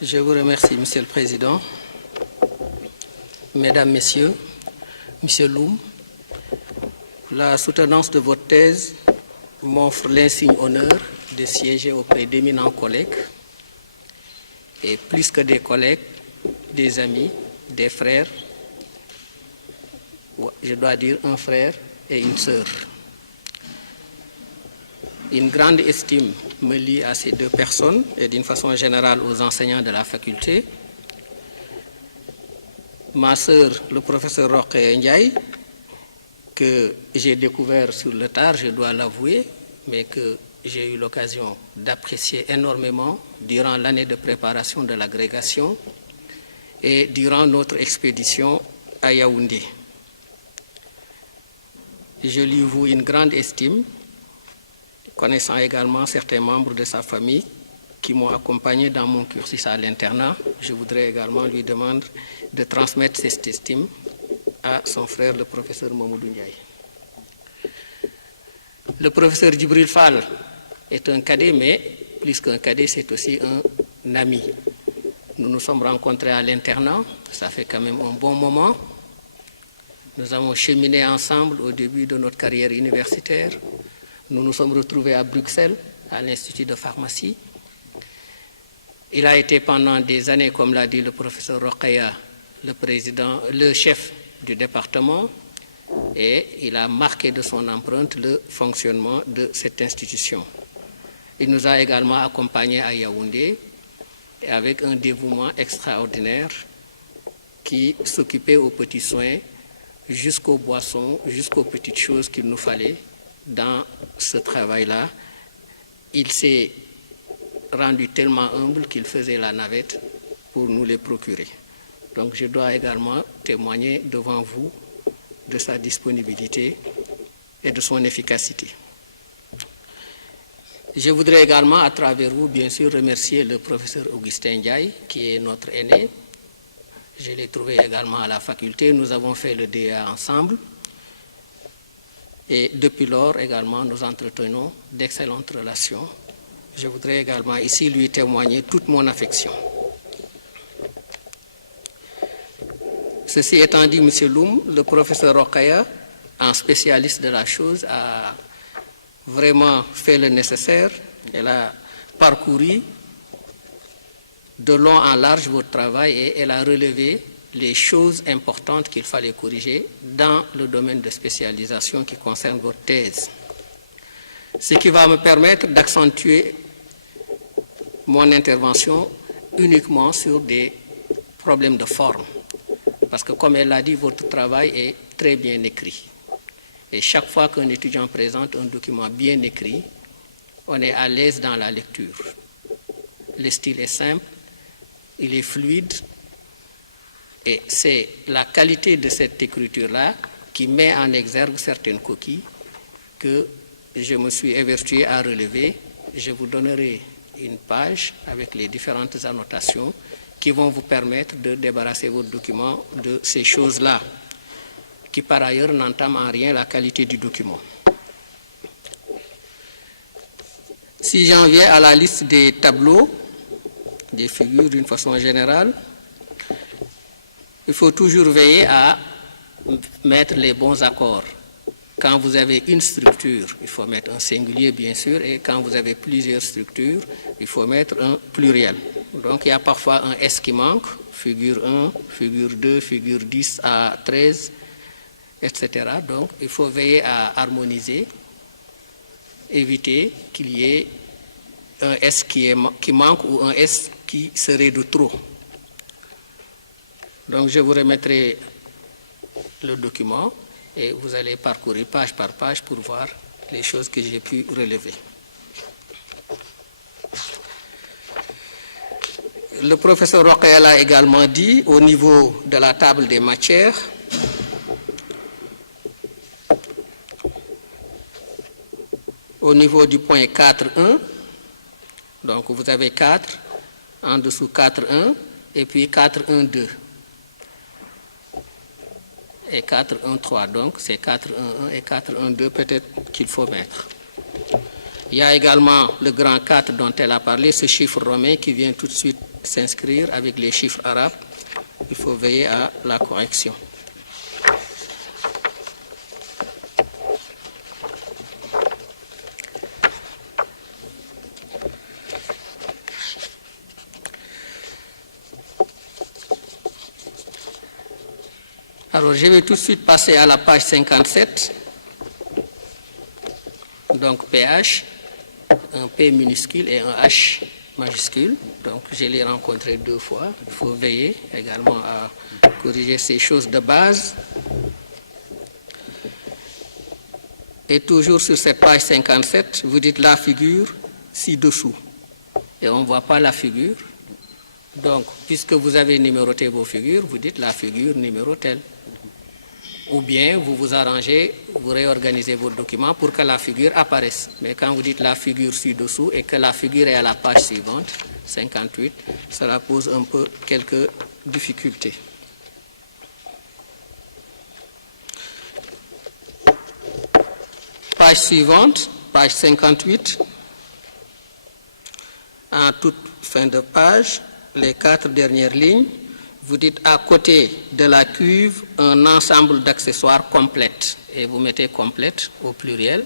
Je vous remercie, Monsieur le Président. Mesdames, Messieurs, Monsieur Loum, la soutenance de votre thèse m'offre l'insigne honneur de siéger auprès d'éminents collègues, et plus que des collègues, des amis, des frères, je dois dire un frère et une sœur. Une grande estime me lie à ces deux personnes et d'une façon générale aux enseignants de la faculté. Ma sœur, le professeur Rokhaya Ndiaye, que j'ai découvert sur le tard, je dois l'avouer, mais que j'ai eu l'occasion d'apprécier énormément durant l'année de préparation de l'agrégation et durant notre expédition à Yaoundé. Je lui voue une grande estime, connaissant également certains membres de sa famille qui m'ont accompagné dans mon cursus à l'internat. Je voudrais également lui demander de transmettre cette estime à son frère, le professeur Mamoudou Ndiaye. Le professeur Djibril Fall est un cadet, mais plus qu'un cadet, c'est aussi un ami. Nous nous sommes rencontrés à l'internat, ça fait quand même un bon moment. Nous avons cheminé ensemble au début de notre carrière universitaire. Nous nous sommes retrouvés à Bruxelles, à l'Institut de pharmacie. Il a été pendant des années, comme l'a dit le professeur Rokhaya, le chef du département, et il a marqué de son empreinte le fonctionnement de cette institution. Il nous a également accompagnés à Yaoundé avec un dévouement extraordinaire qui s'occupait aux petits soins, jusqu'aux boissons, jusqu'aux petites choses qu'il nous fallait. Dans ce travail-là, il s'est rendu tellement humble qu'il faisait la navette pour nous les procurer. Donc je dois également témoigner devant vous de sa disponibilité et de son efficacité. Je voudrais également, à travers vous, bien sûr, remercier le professeur Augustin Ndiaye, qui est notre aîné. Je l'ai trouvé également à la faculté. Nous avons fait le DEA ensemble. Et depuis lors également, nous entretenons d'excellentes relations. Je voudrais également ici lui témoigner toute mon affection. Ceci étant dit, M. Loum, le professeur Rokhaya, un spécialiste de la chose, a vraiment fait le nécessaire. Elle a parcouru de long en large votre travail et elle a relevé les choses importantes qu'il fallait corriger dans le domaine de spécialisation qui concerne votre thèse. Ce qui va me permettre d'accentuer mon intervention uniquement sur des problèmes de forme. Parce que, comme elle l'a dit, votre travail est très bien écrit. Et chaque fois qu'un étudiant présente un document bien écrit, on est à l'aise dans la lecture. Le style est simple, il est fluide, et c'est la qualité de cette écriture-là qui met en exergue certaines coquilles que je me suis évertué à relever. Je vous donnerai une page avec les différentes annotations qui vont vous permettre de débarrasser votre document de ces choses-là, qui par ailleurs n'entament en rien la qualité du document. Si j'en viens à la liste des tableaux, des figures d'une façon générale, il faut toujours veiller à mettre les bons accords. Quand vous avez une structure, il faut mettre un singulier, bien sûr, et quand vous avez plusieurs structures, il faut mettre un pluriel. Donc, il y a parfois un S qui manque, figure 1, figure 2, figure 10 à 13, etc. Donc, il faut veiller à harmoniser, éviter qu'il y ait un S qui manque ou un S qui serait de trop. Donc, je vous remettrai le document et vous allez parcourir page par page pour voir les choses que j'ai pu relever. Le professeur Rokhaya l'a également dit, au niveau de la table des matières, au niveau du point 4.1, donc vous avez 4, en dessous 4.1 et puis 4.1.2. Et 4.1.3, donc c'est 4.1.1 et 4.1.2 peut-être qu'il faut mettre. Il y a également le grand 4 dont elle a parlé, ce chiffre romain qui vient tout de suite s'inscrire avec les chiffres arabes. Il faut veiller à la correction. Alors, je vais tout de suite passer à la page 57. Donc, PH, un P minuscule et un H majuscule. Donc, je l'ai rencontré 2 fois. Il faut veiller également à corriger ces choses de base. Et toujours sur cette page 57, vous dites la figure ci-dessous. Et on ne voit pas la figure. Donc, puisque vous avez numéroté vos figures, vous dites la figure numéro telle. Ou bien vous vous arrangez, vous réorganisez votre document pour que la figure apparaisse. Mais quand vous dites la figure ci-dessous et que la figure est à la page suivante, 58, cela pose un peu quelques difficultés. Page suivante, page 58. En toute fin de page, les 4 dernières lignes, vous dites à côté de la cuve un ensemble d'accessoires complètes. Et vous mettez complète au pluriel.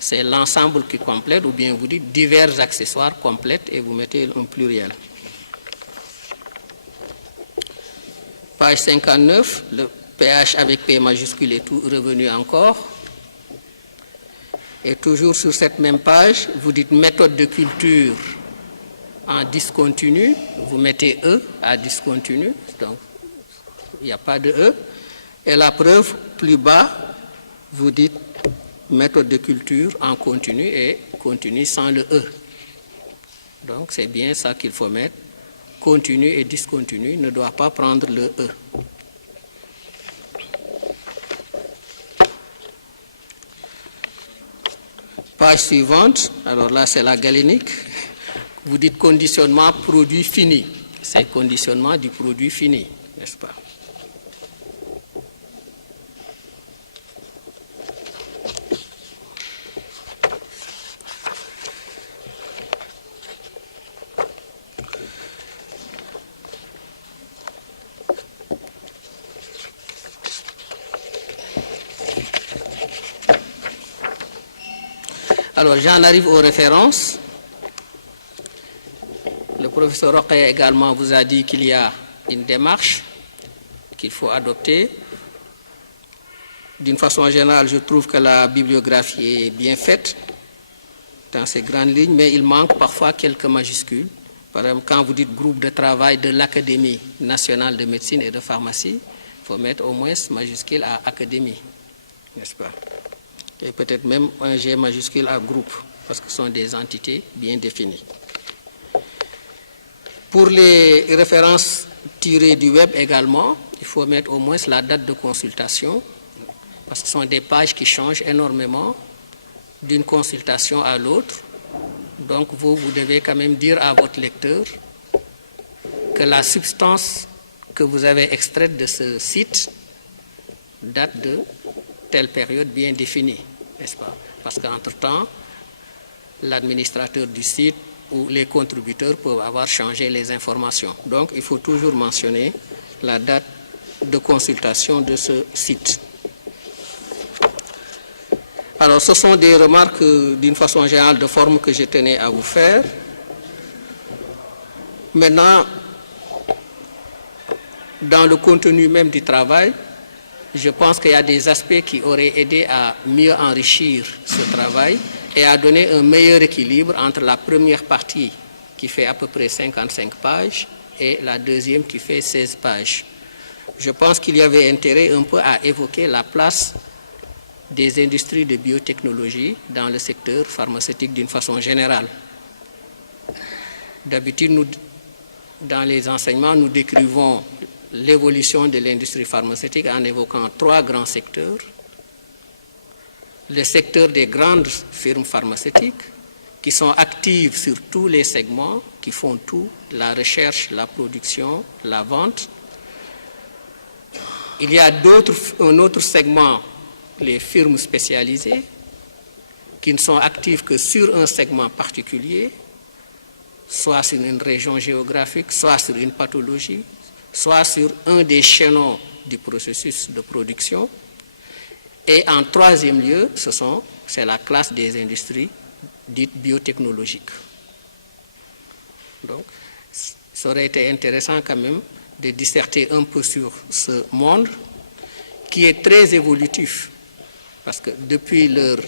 C'est l'ensemble qui complète, ou bien vous dites divers accessoires complètes et vous mettez un pluriel. Page 59, le PH avec P majuscule est tout revenu encore. Et toujours sur cette même page, vous dites méthode de culture en discontinu, vous mettez E à discontinu, donc il n'y a pas de E. Et la preuve, plus bas, vous dites méthode de culture en continu et continu sans le E. Donc c'est bien ça qu'il faut mettre. Continu et discontinu ne doit pas prendre le E. Page suivante, alors là c'est la galénique. Vous dites conditionnement produit fini. C'est conditionnement du produit fini, n'est-ce pas? Alors j'en arrive aux références. Le professeur Rokhaya également vous a dit qu'il y a une démarche qu'il faut adopter. D'une façon générale, je trouve que la bibliographie est bien faite dans ces grandes lignes, mais il manque parfois quelques majuscules. Par exemple, quand vous dites groupe de travail de l'Académie nationale de médecine et de pharmacie, il faut mettre au moins majuscule à académie, n'est-ce pas? Et peut-être même un G majuscule à groupe, parce que ce sont des entités bien définies. Pour les références tirées du web également, il faut mettre au moins la date de consultation, parce que ce sont des pages qui changent énormément d'une consultation à l'autre. Donc vous devez quand même dire à votre lecteur que la substance que vous avez extraite de ce site date de telle période bien définie, n'est-ce pas? Parce qu'entre-temps, l'administrateur du site ou les contributeurs peuvent avoir changé les informations. Donc, il faut toujours mentionner la date de consultation de ce site. Alors, ce sont des remarques d'une façon générale de forme que je tenais à vous faire. Maintenant, dans le contenu même du travail, je pense qu'il y a des aspects qui auraient aidé à mieux enrichir ce travail et à donner un meilleur équilibre entre la première partie qui fait à peu près 55 pages et la deuxième qui fait 16 pages. Je pense qu'il y avait intérêt un peu à évoquer la place des industries de biotechnologie dans le secteur pharmaceutique d'une façon générale. D'habitude, dans les enseignements, nous décrivons l'évolution de l'industrie pharmaceutique en évoquant 3 grands secteurs. Le secteur des grandes firmes pharmaceutiques qui sont actives sur tous les segments, qui font tout, la recherche, la production, la vente. Il y a un autre segment, les firmes spécialisées, qui ne sont actives que sur un segment particulier. soit sur une région géographique, soit sur une pathologie, soit sur un des chaînons du processus de production. Et en troisième lieu, c'est la classe des industries dites biotechnologiques. Donc, ça aurait été intéressant quand même de disserter un peu sur ce monde qui est très évolutif, parce que depuis leur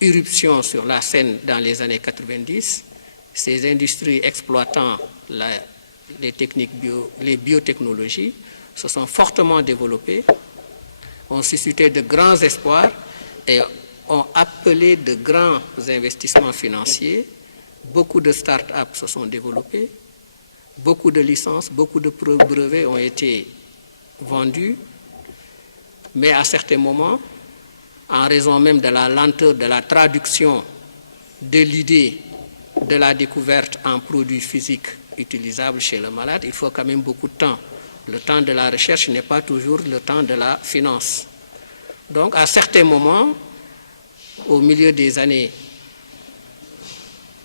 irruption sur la scène dans les années 90, ces industries exploitant les biotechnologies se sont fortement développées, ont suscité de grands espoirs et ont appelé de grands investissements financiers. Beaucoup de start-up se sont développées, beaucoup de licences, beaucoup de brevets ont été vendus, mais à certains moments, en raison même de la lenteur de la traduction de l'idée de la découverte en produits physiques utilisables chez le malade, il faut quand même beaucoup de temps. Le temps de la recherche n'est pas toujours le temps de la finance. Donc, à certains moments, au milieu des années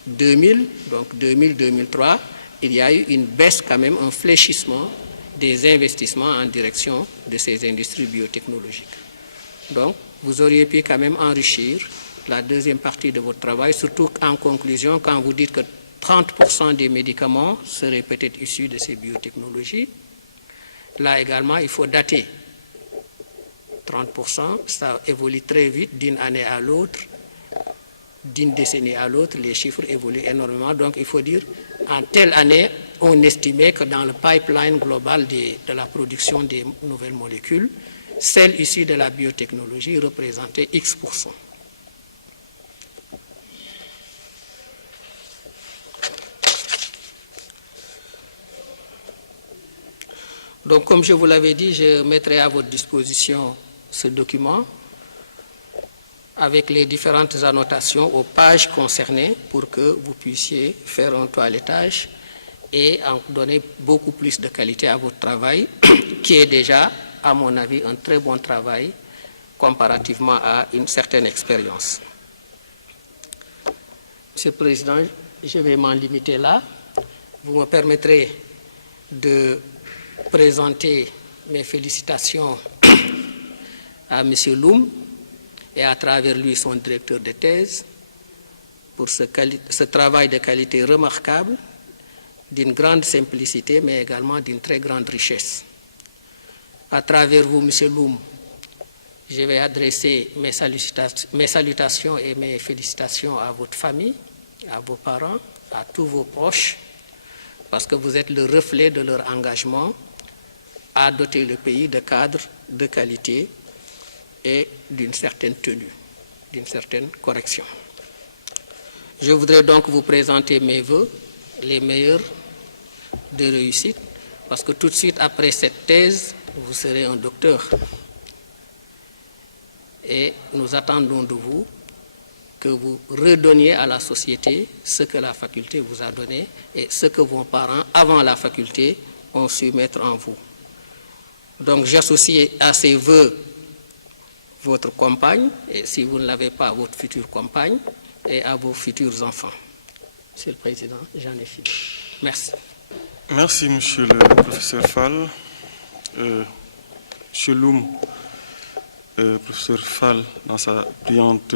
2000, donc 2000-2003, il y a eu une baisse quand même, un fléchissement des investissements en direction de ces industries biotechnologiques. Donc, vous auriez pu quand même enrichir la deuxième partie de votre travail, surtout en conclusion, quand vous dites que 30% des médicaments seraient peut-être issus de ces biotechnologies. Là également, il faut dater. 30%, ça évolue très vite d'une année à l'autre, d'une décennie à l'autre, les chiffres évoluent énormément. Donc, il faut dire, en telle année, on estimait que dans le pipeline global de la production des nouvelles molécules, celles issues de la biotechnologie représentaient X%. Donc, comme je vous l'avais dit, je mettrai à votre disposition ce document avec les différentes annotations aux pages concernées pour que vous puissiez faire un toilettage et en donner beaucoup plus de qualité à votre travail, qui est déjà, à mon avis, un très bon travail comparativement à une certaine expérience. Monsieur le Président, je vais m'en limiter là. Vous me permettrez de présenter mes félicitations à M. Loum et à travers lui son directeur de thèse pour ce travail de qualité remarquable, d'une grande simplicité, mais également d'une très grande richesse. À travers vous, M. Loum, je vais adresser mes salutations et mes félicitations à votre famille, à vos parents, à tous vos proches, parce que vous êtes le reflet de leur engagement à doter le pays de cadres de qualité et d'une certaine tenue, d'une certaine correction. Je voudrais donc vous présenter mes vœux, les meilleurs de réussite, parce que tout de suite après cette thèse, vous serez un docteur. Et nous attendons de vous que vous redonniez à la société ce que la faculté vous a donné et ce que vos parents, avant la faculté, ont su mettre en vous. Donc j'associe à ces vœux votre compagne, et si vous ne l'avez pas, votre future compagne, et à vos futurs enfants. Monsieur le Président, j'en ai fini. Merci. Merci, Monsieur le professeur Fall. Monsieur Loum, professeur Fall, dans sa brillante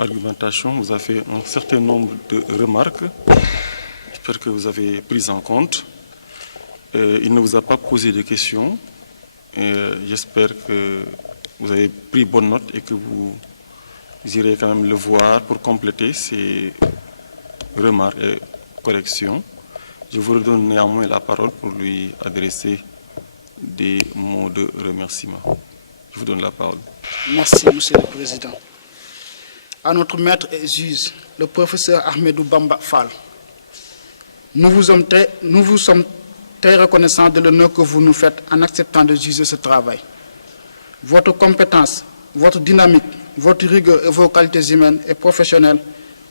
argumentation, vous a fait un certain nombre de remarques. J'espère que vous avez pris en compte. Il ne vous a pas posé de questions. J'espère que vous avez pris bonne note et que vous irez quand même le voir pour compléter ces remarques et corrections. Je vous redonne néanmoins la parole pour lui adresser des mots de remerciement. Je vous donne la parole. Merci, Monsieur le Président. À notre maître et juge, le professeur Ahmedou Bamba Fall, nous vous sommes très reconnaissants de l'honneur que vous nous faites en acceptant de juger ce travail. Votre compétence, votre dynamique, votre rigueur et vos qualités humaines et professionnelles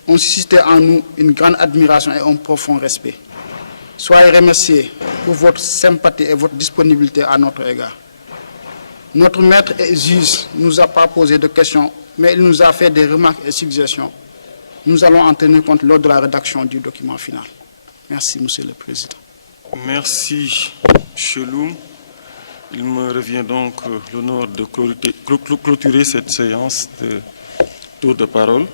ont suscité en nous une grande admiration et un profond respect. Soyez remerciés pour votre sympathie et votre disponibilité à notre égard. Notre maître et juge ne nous a pas posé de questions, mais il nous a fait des remarques et suggestions Nous allons en tenir compte lors de la rédaction du document final. Merci, Monsieur le Président. Merci, Cheloum. Il me revient donc l'honneur de clôturer cette séance de tour de parole.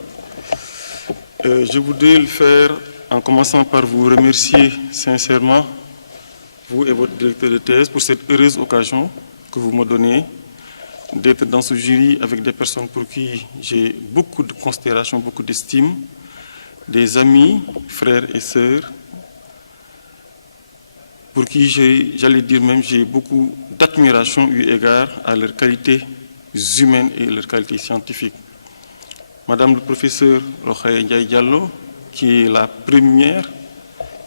Je voudrais le faire en commençant par vous remercier sincèrement, vous et votre directeur de thèse, pour cette heureuse occasion que vous me donnez d'être dans ce jury avec des personnes pour qui j'ai beaucoup de considération, beaucoup d'estime, des amis, frères et sœurs, pour qui j'allais dire même j'ai beaucoup d'admiration eu égard à leurs qualités humaines et leurs qualités scientifiques. Madame le professeur Rokhaya Ndiaye Diallo, qui est la première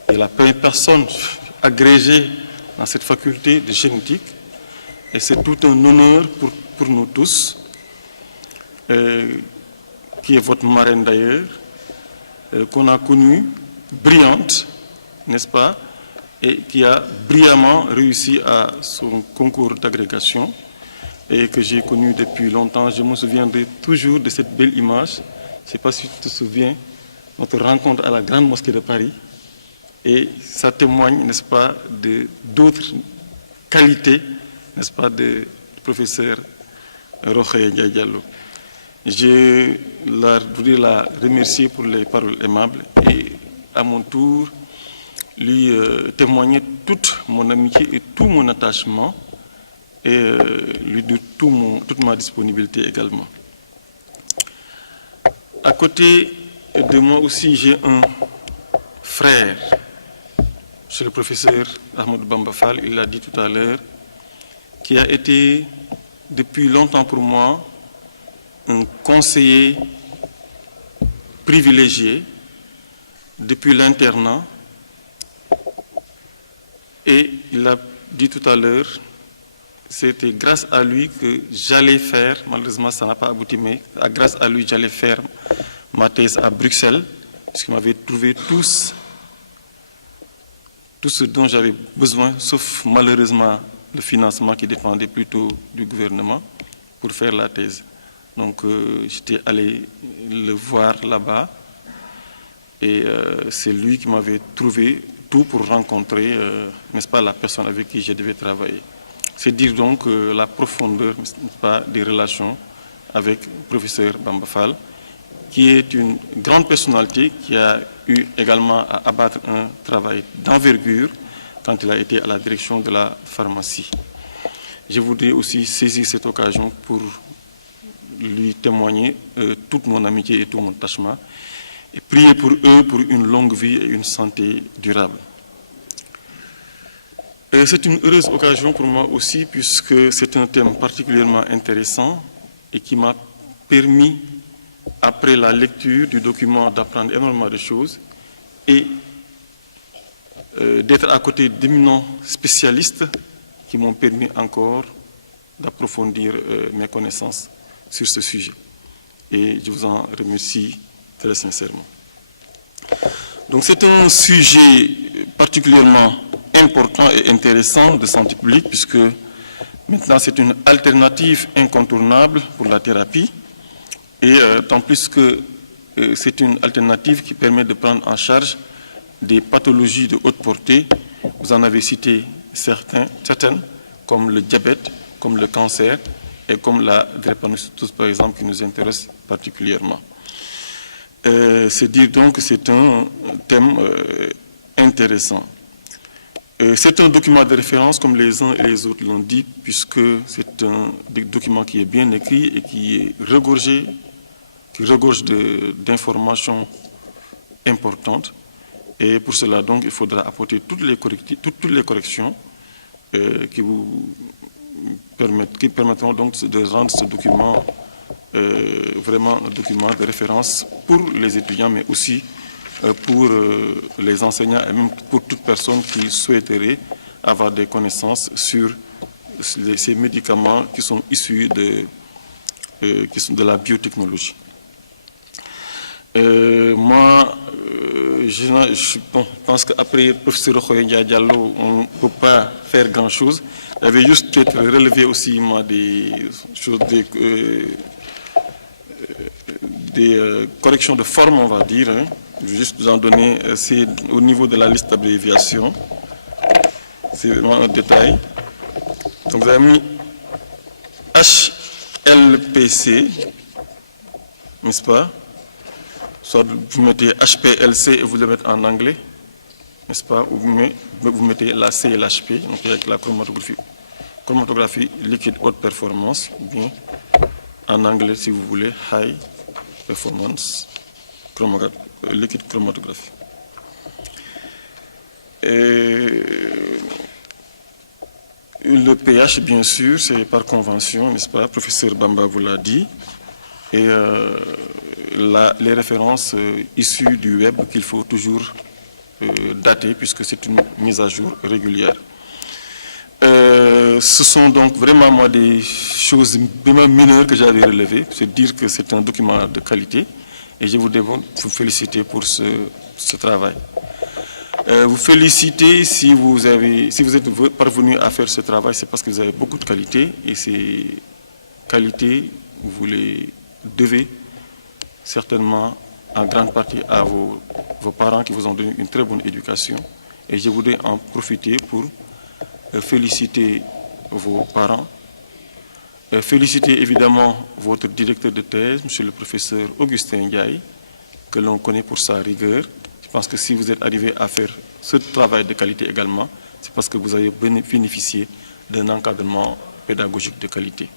et la première personne agrégée dans cette faculté de génétique, et c'est tout un honneur pour nous tous, qui est votre marraine d'ailleurs, qu'on a connue, brillante, n'est-ce pas, et qui a brillamment réussi à son concours d'agrégation et que j'ai connu depuis longtemps. Je me souviendrai toujours de cette belle image. Je ne sais pas si tu te souviens, notre rencontre à la Grande Mosquée de Paris. Et ça témoigne, n'est-ce pas, d'autres qualités, n'est-ce pas, du professeur Rokhaya Ndiaye Diallo. Je voudrais la remercier pour les paroles aimables et à mon tour lui témoigner toute mon amitié et tout mon attachement et lui dire toute ma disponibilité également. À côté de moi aussi, j'ai un frère, c'est le professeur Ahmadou Bamba Fall, il l'a dit tout à l'heure, qui a été depuis longtemps pour moi un conseiller privilégié depuis l'internat. Et il a dit tout à l'heure, c'était grâce à lui que j'allais faire, malheureusement ça n'a pas abouti, mais grâce à lui j'allais faire ma thèse à Bruxelles, puisqu'il m'avait trouvé tout ce dont j'avais besoin, sauf malheureusement le financement qui dépendait plutôt du gouvernement pour faire la thèse. Donc j'étais allé le voir là-bas et c'est lui qui m'avait trouvé tout pour rencontrer, n'est-ce pas, la personne avec qui je devais travailler. C'est dire donc la profondeur, n'est-ce pas, des relations avec le professeur Bamba Fall, qui est une grande personnalité qui a eu également à abattre un travail d'envergure quand il a été à la direction de la pharmacie. Je voudrais aussi saisir cette occasion pour lui témoigner toute mon amitié et tout mon attachement et prier pour eux pour une longue vie et une santé durable. C'est une heureuse occasion pour moi aussi puisque c'est un thème particulièrement intéressant et qui m'a permis, après la lecture du document, d'apprendre énormément de choses et d'être à côté d'éminents spécialistes qui m'ont permis encore d'approfondir mes connaissances sur ce sujet. Et je vous en remercie très sincèrement. Donc c'est un sujet particulièrement important et intéressant de santé publique puisque maintenant c'est une alternative incontournable pour la thérapie et tant plus que c'est une alternative qui permet de prendre en charge des pathologies de haute portée. Vous en avez cité certaines comme le diabète, comme le cancer et comme la drépanocytose par exemple qui nous intéresse particulièrement. C'est dire donc que c'est un thème intéressant. C'est un document de référence, comme les uns et les autres l'ont dit, puisque c'est un document qui est bien écrit et qui regorge d'informations importantes. Et pour cela, donc, il faudra apporter toutes les corrections qui permettront donc de rendre ce document vraiment un document de référence pour les étudiants, mais aussi pour les enseignants et même pour toute personne qui souhaiterait avoir des connaissances sur ces médicaments qui sont issus de la biotechnologie. Moi, je pense qu'après le professeur Rokhaya Ndiaye Diallo, on ne peut pas faire grand-chose. J'avais juste peut-être relevé aussi moi, des choses, des corrections de forme, on va dire. Hein. Je vais juste vous en donner, c'est au niveau de la liste d'abréviation. C'est vraiment un détail. Donc vous avez mis HLPC, n'est-ce pas? Soit vous mettez HPLC et vous le mettez en anglais, n'est-ce pas? Ou vous mettez la CLHP, donc avec la chromatographie liquide haute performance, ou bien en anglais si vous voulez, high performance liquide chromatographie. Le pH, bien sûr, c'est par convention, n'est-ce pas? Le professeur Bamba vous l'a dit. Et les références issues du web qu'il faut toujours dater puisque c'est une mise à jour régulière. Ce sont donc vraiment moi des choses vraiment mineures que j'avais relevées. C'est dire que c'est un document de qualité et je voudrais vous féliciter pour ce travail. Vous féliciter si vous êtes parvenu à faire ce travail, c'est parce que vous avez beaucoup de qualités et ces qualités, vous les devez certainement en grande partie à vos parents qui vous ont donné une très bonne éducation. Et je voudrais en profiter pour féliciter vos parents, féliciter évidemment votre directeur de thèse, monsieur le professeur Augustin Ndiaye, que l'on connaît pour sa rigueur. Je pense que si vous êtes arrivé à faire ce travail de qualité également, c'est parce que vous avez bénéficié d'un encadrement pédagogique de qualité.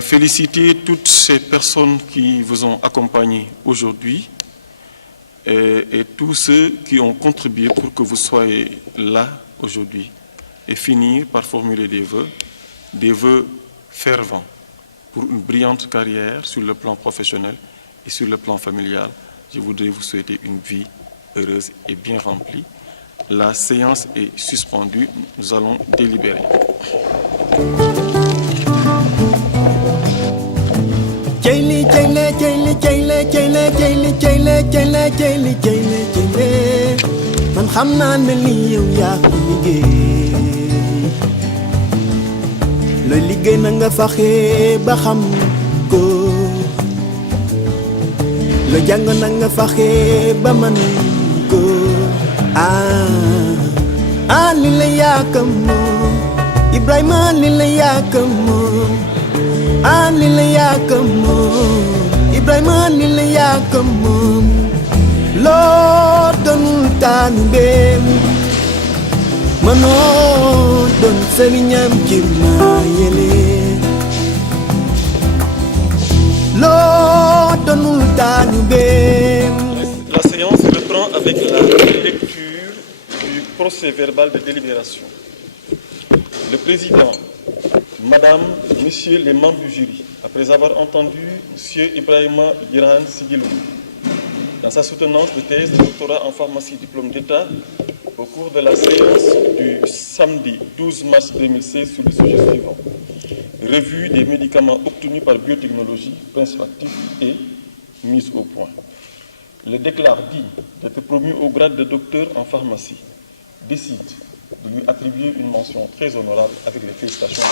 Féliciter toutes ces personnes qui vous ont accompagné aujourd'hui et tous ceux qui ont contribué pour que vous soyez là aujourd'hui et finir par formuler des vœux fervents pour une brillante carrière sur le plan professionnel et sur le plan familial. Je voudrais vous souhaiter une vie heureuse et bien remplie. La séance est suspendue. Nous allons délibérer. lo jàng na nga faxe ba man ko li la yaakam moom Ibrahima li la yaakam moom li la yaakam moom Ibrahima li la yaakam moom loo doonul taalibeem mënoo doon sëriñam ci maa yele La séance reprend avec la lecture du procès-verbal de délibération. Le président, madame, messieurs les membres du jury, après avoir entendu monsieur Ibrahima Guirane Sigilou dans sa soutenance de thèse de doctorat en pharmacie diplôme d'État au cours de la séance du samedi 12 mars 2016 sur le sujet suivant. Revue des médicaments obtenus par biotechnologie, principe actif et mise au point. Le déclare digne d'être promu au grade de docteur en pharmacie. Décide de lui attribuer une mention très honorable avec les félicitations.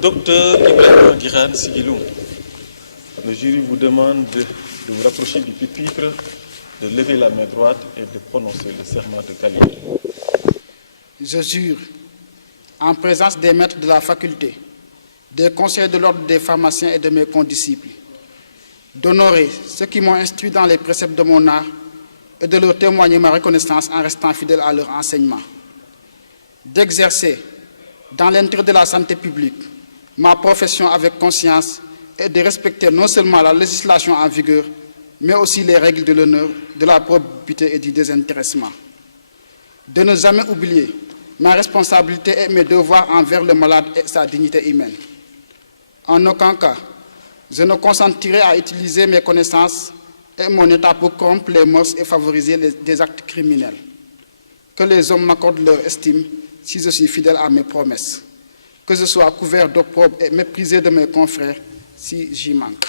Docteur Ibrahima Guirane Sigilou, le jury vous demande de vous rapprocher du pupitre, de lever la main droite et de prononcer le serment de qualité. Je jure, en présence des maîtres de la faculté, des conseillers de l'ordre des pharmaciens et de mes condisciples, d'honorer ceux qui m'ont instruit dans les préceptes de mon art et de leur témoigner ma reconnaissance en restant fidèle à leur enseignement, d'exercer, dans l'intérêt de la santé publique, ma profession avec conscience et de respecter non seulement la législation en vigueur, mais aussi les règles de l'honneur, de la probité et du désintéressement. De ne jamais oublier ma responsabilité et mes devoirs envers le malade et sa dignité humaine. En aucun cas, je ne consentirai à utiliser mes connaissances et mon état pour corrompre les mœurs et favoriser des actes criminels. Que les hommes m'accordent leur estime si je suis fidèle à mes promesses. Que je sois couvert d'opprobre et méprisé de mes confrères si j'y manque.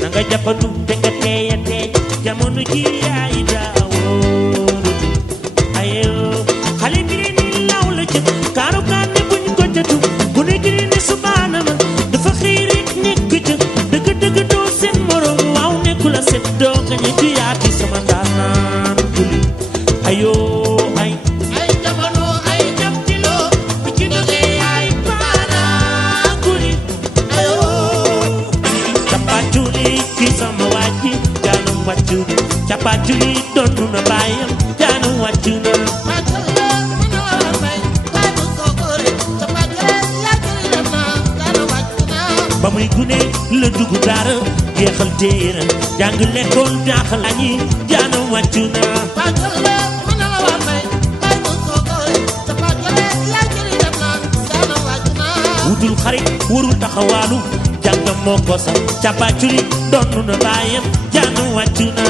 Nanga japandu tenga teya teya jamono ji yaay daawoo ayo xale bi ni law la jëm kaaru kaane buñ ko jatu gune gi ni subaana ma dafa xiirit nekk ca dëgg dëgg doo seen morom waaw nekku la set doo gañe ci yaati sama ndaanaan guli ayo ay jamono ay jam ci loo bi ci doge yaay baana guli ayo capaculi ki sama waji jaanum wàccuna capaculi donnu na baayam jaanum wàccuna ba muy gune la dugg daara jeexal téere jàng lekkool jaaxal añi jaanum wàccuna wutul xarit warul taxawaalu jàngam moo ko sax capaculi donnu na baayam jaanum wàccuna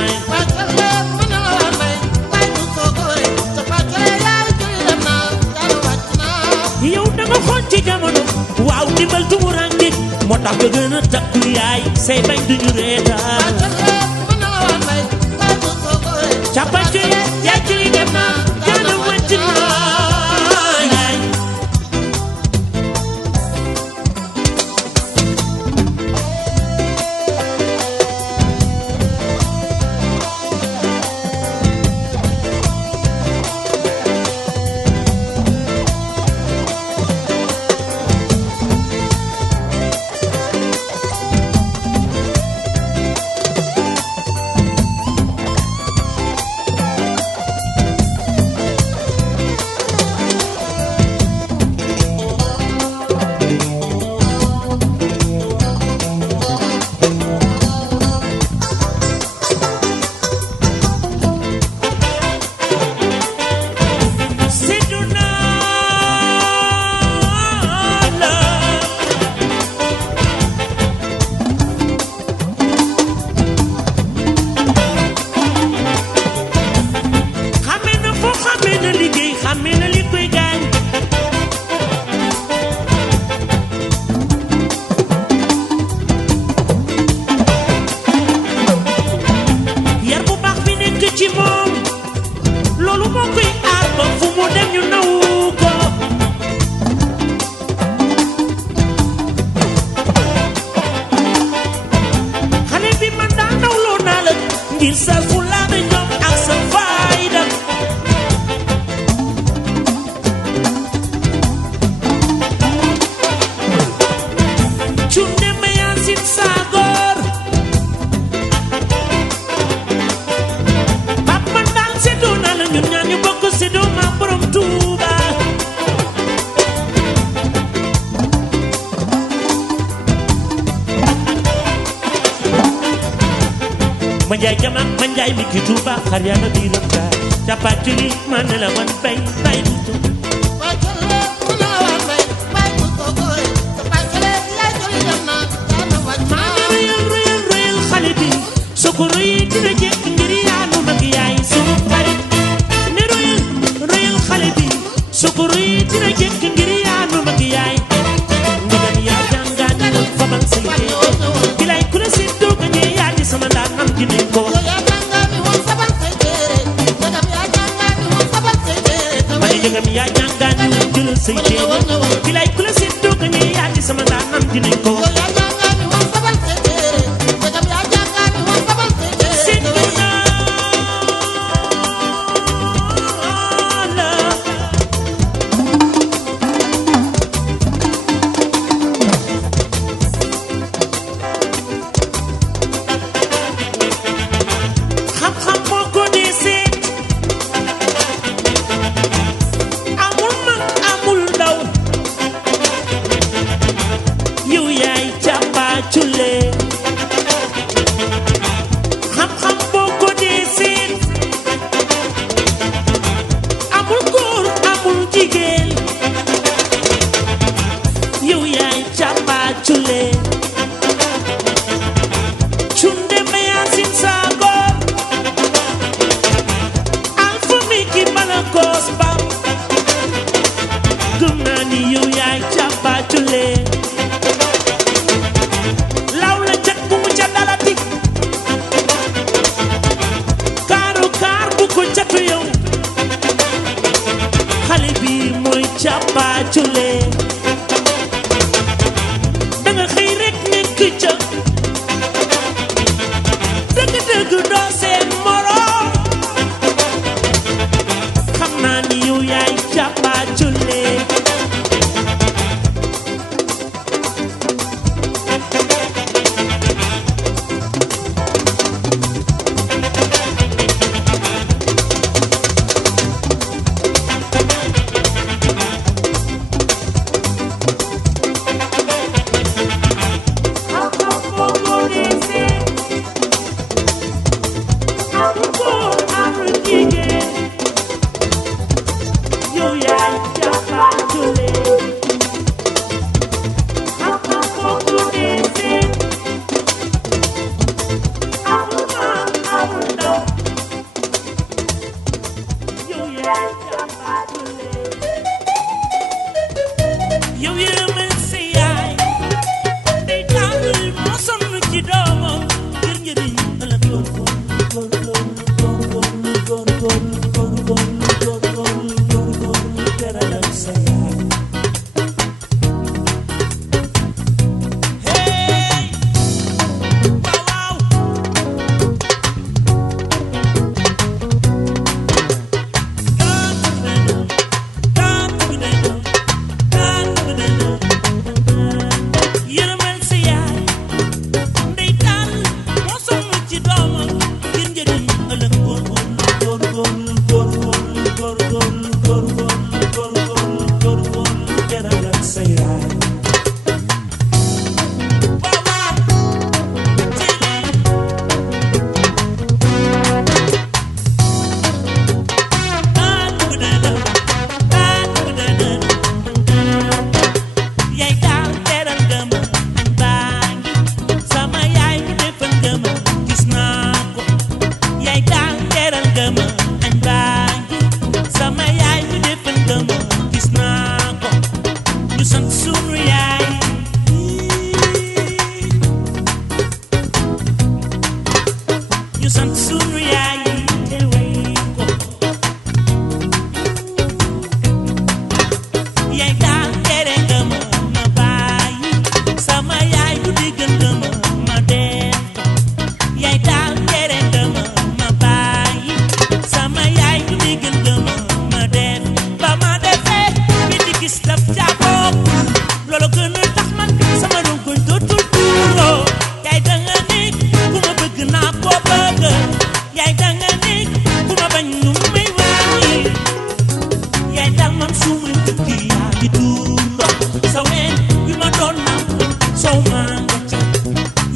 yow da nga xool ci jamono waaw dimbal tumuranke moo tax nga gën a takku yaay say bañ duñu reetaan capaculi yaay jëli dem na jaanum wàccuna yaay ngir sa fulla be ñoom ak sa fayda cunde ma yaasin saagor pap man daal seddoo naa la ñun ñaar ñu bokk seddoo ma borom Tuuba Manjay jama manjay mi ki Tuuba xar yàlla biiram daa capaculi man la man bay bay du sokoro yi dina jekk ngir yaanu mag yaay sunu xarit ne royal xale bi sokoro yi dina jekk ngir yaanu mag yaay ndigal yaa jàngaani la fabal say téere bilay ku la seddoo nga ñee yaa di sama ndaan am dinañ ko wax mani jëgam yaa jàngaani la jëlal say téere bilay ku la seddoo nga ñee yaa di sama ndaan am dinañ ko wax you, yeah. koos bam gëm naa ni yow yaay càppaacule law la cat bu mu ca dalati kaaru kaar bu ko catu yow xale bi mooy càppaacule danga xëy rek nekk ca dëgg-dëgg doo seen moroom xam naa ni yow yaay càppaacule yow yërëmal sa yaay day tàmbali moo sonn ci doomam ngir njëriñ ëllëg góorgóorlu teralal sa yaay hey waaw yërëmal sa yaay ndey taal moo sonn ci doomam ngir njëriñ ëllëg góorgóorlu teralal sa yaay yaay daal teral nga ma baa ngi sama yaay mi defal nga ma gis naa ko yaay daal teral nga ma baa ngi sama yaay mi defal nga ma gis naa ko ñu sant sunu yaay ñu sant sunu yaay te wey ko yaay daal tere nga ma bàyyi sama yaay du diggal nga ma def yaay daal tere nga ma bàyyi sama yaay du diggal nga ma def ba ma defee bi di gis daf jàppook loolu gën a tax man sama rongoñ dootul tuuroo yaay danga nekk ku ma bëgg naa ko bëgg yaay danga nekk ku ma bañ nu may wàññi yaay dal man suuma tukki yaa ngi tuur ndox sa ween bi ma doon naan sow maa nga ca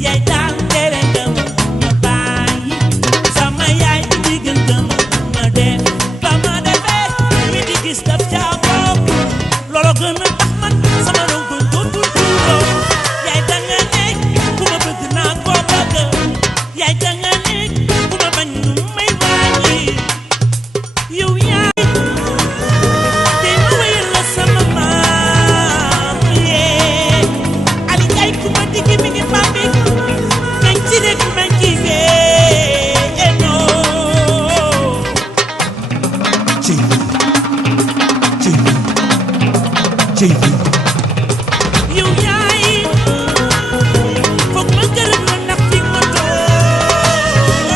yaay daal tere nga ma bàyyi sama yaay di diggal nga ma def ba ma defee mi di gis daf caa bokk loolu gën a tax man sama rongoñ dootul tuuroo yaay danga nekk ku ma bëgg naa ko bëgg yaay danga nekk ku ma bañ nu may wàññi yow yaay te ma wéyal la sama maam yee Ali Njaay ku ma digg mi ngi bambi nañ ci rek ma jigéen noo yow yaay foog ma gërëm la ndax fi ma toog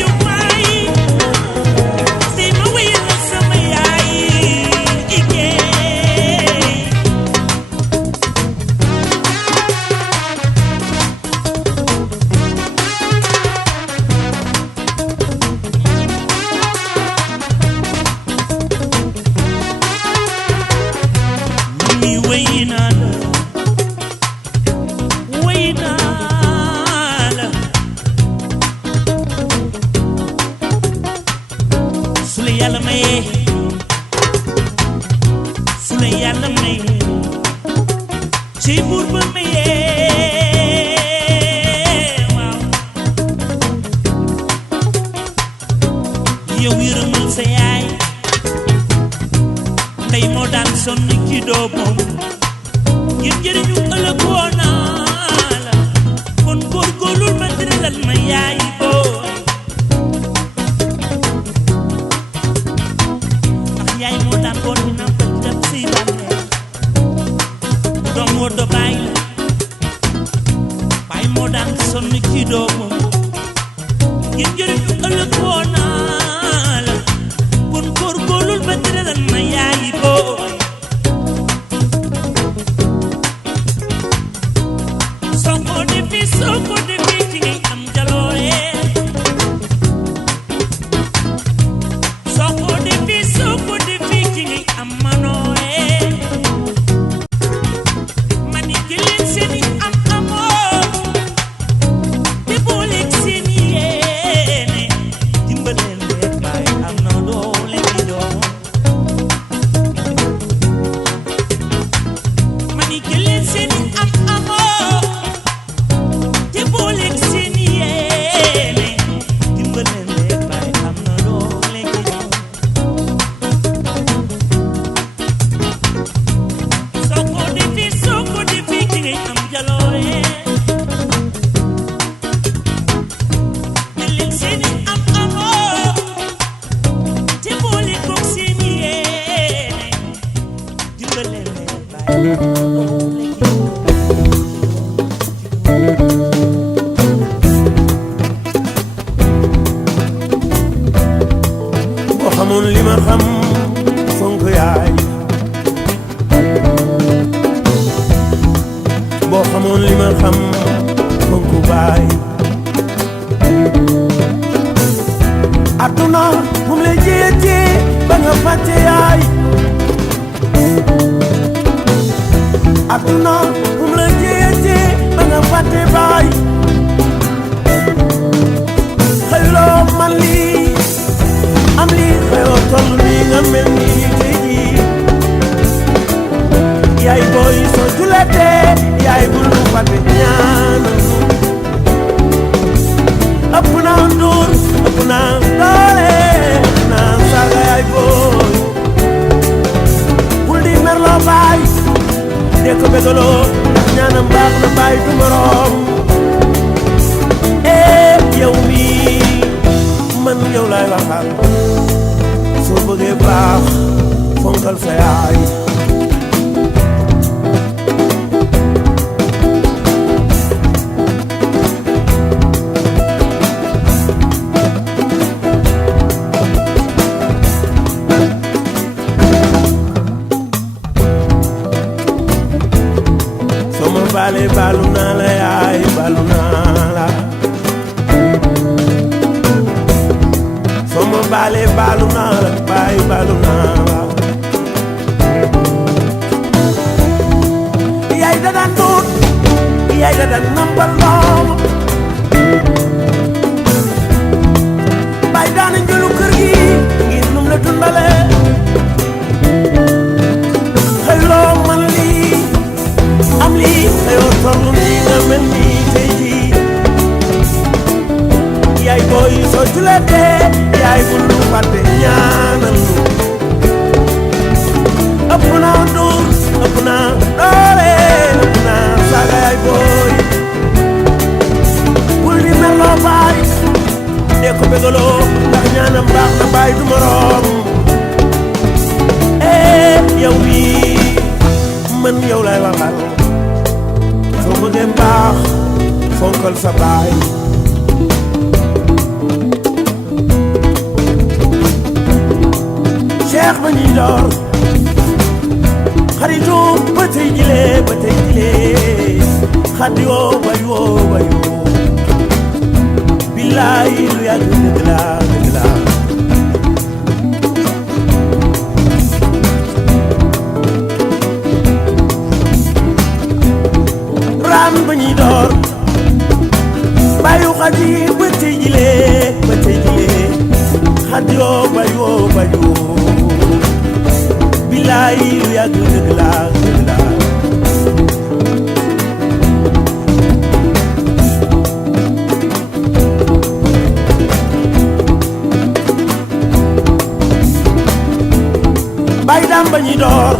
yow maay te ma wéyal la sama yaay jigéen ni wéy naa la wéy naa la su la yàlla mayee su la yàlla mayee ci buur ba mayee waaw yow yërëmal sa yaay ndey moo daan sonn ci doomam ngir njëriñu ëllëg woonaa la kon góorgóorlul ma tëralal ma yaay booy ndax yaay moo daan boot di nampal dem si bànneex doom woo do bàyyi la bàyyi moo daan sonn ci doomam ngir njëriñu ëllëg woonaa la kon góorgóorlul ma tëralal ma yaay booy soo ko defee ci ngay am jaloore soo ko defee ci ngay am manoore ma ni jëleen seeni am amoon te booleeg seeni yéene dimbaleen leen baay am na doole ci doom ma ni jëleen seeni am amoon lamba ñi door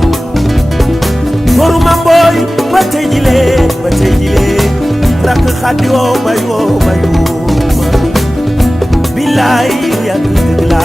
goru mamboy ba tey jile rak xadi woo may billaay yàgg dëgg la